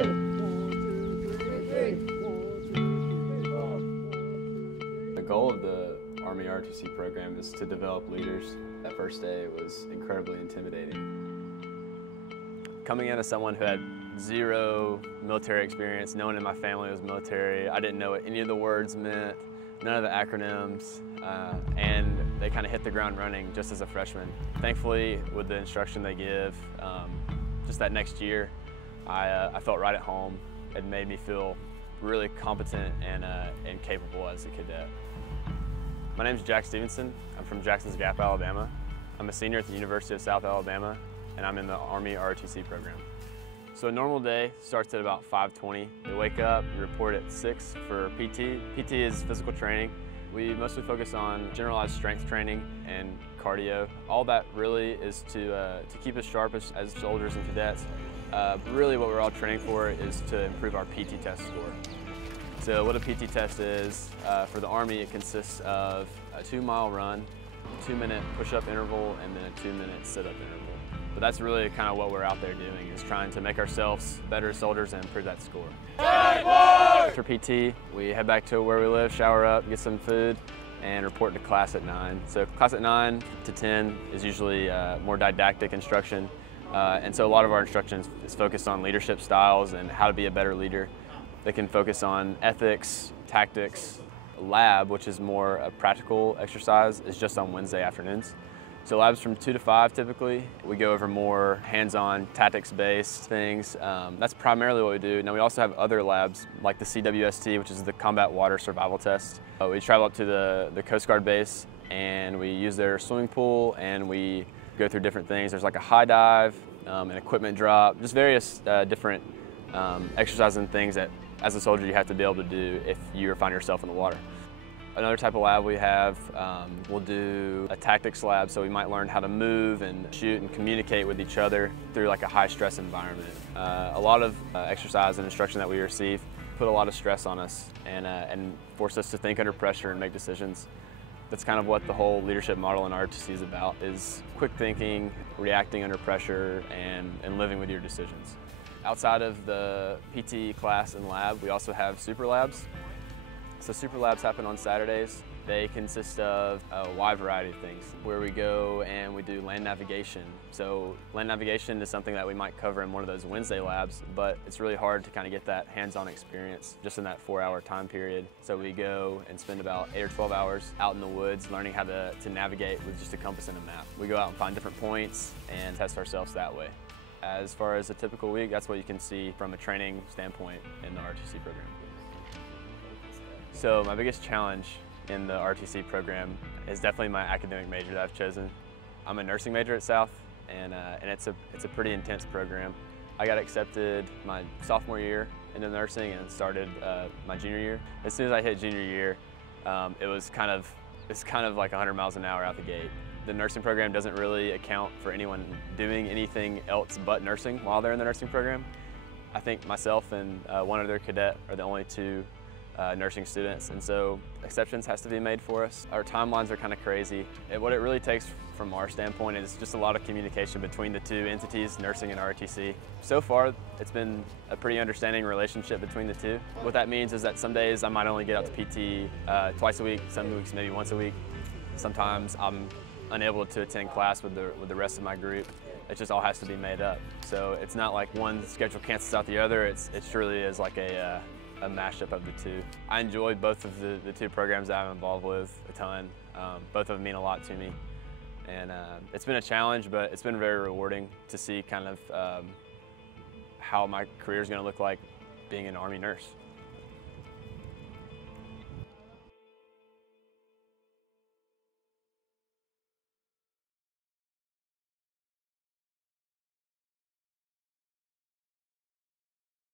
The goal of the Army ROTC program is to develop leaders. That first day was incredibly intimidating. Coming in as someone who had zero military experience, no one in my family was military, I didn't know what any of the words meant, none of the acronyms, and they kind of hit the ground running just as a freshman. Thankfully, with the instruction they give, just that next year, I felt right at home. It made me feel really competent and capable as a cadet. My name is Jack Stevenson. I'm from Jackson's Gap, Alabama. I'm a senior at the University of South Alabama, and I'm in the Army ROTC program. So a normal day starts at about 5:20. You wake up, you report at 6 for PT. PT is physical training. We mostly focus on generalized strength training and cardio. All that really is to keep us sharp as soldiers and cadets. Really what we're all training for is to improve our PT test score. So what a PT test is, for the Army, it consists of a 2-mile run, a 2-minute push-up interval, and then a 2-minute sit-up interval. But that's really kind of what we're out there doing, is trying to make ourselves better soldiers and improve that score. After PT, we head back to where we live, shower up, get some food, and report to class at 9. So class at 9 to 10 is usually more didactic instruction. And so a lot of our instruction is focused on leadership styles and how to be a better leader. They can focus on ethics, tactics. Lab, which is more a practical exercise, is just on Wednesday afternoons. So labs from 2 to 5 typically. We go over more hands-on, tactics-based things. That's primarily what we do. Now we also have other labs like the CWST, which is the Combat Water Survival Test. We travel up to the Coast Guard base and we use their swimming pool and we go through different things. There's like a high dive, an equipment drop, just various different exercises and things that as a soldier you have to be able to do if you find yourself in the water. Another type of lab we have, we'll do a tactics lab, so we might learn how to move and shoot and communicate with each other through like a high stress environment. A lot of exercise and instruction that we receive put a lot of stress on us and force us to think under pressure and make decisions. That's kind of what the whole leadership model in ROTC is about, is quick thinking, reacting under pressure, and living with your decisions. Outside of the PT class and lab, we also have super labs. So super labs happen on Saturdays. They consist of a wide variety of things, where we go and we do land navigation. So land navigation is something that we might cover in one of those Wednesday labs, but it's really hard to kind of get that hands-on experience just in that 4-hour time period. So we go and spend about 8 or 12 hours out in the woods learning how to navigate with just a compass and a map. We go out and find different points and test ourselves that way. As far as a typical week, that's what you can see from a training standpoint in the ROTC program. So my biggest challenge in the ROTC program is definitely my academic major that I've chosen. I'm a nursing major at South, and it's a pretty intense program. I got accepted my sophomore year into nursing and started my junior year. As soon as I hit junior year, it's kind of like 100 miles an hour out the gate. The nursing program doesn't really account for anyone doing anything else but nursing while they're in the nursing program. I think myself and one other cadet are the only 2 nursing students, and so exceptions has to be made for us. Our timelines are kind of crazy. What it really takes from our standpoint is just a lot of communication between the 2 entities, nursing and ROTC. So far, it's been a pretty understanding relationship between the 2. What that means is that some days I might only get out to PT twice a week, some weeks maybe once a week. Sometimes I'm unable to attend class with the rest of my group. It just all has to be made up. So it's not like one schedule cancels out the other. It truly is like a mashup of the 2. I enjoy both of the 2 programs that I'm involved with a ton. Both of them mean a lot to me. And it's been a challenge, but it's been very rewarding to see kind of how my career is going to look like being an Army nurse.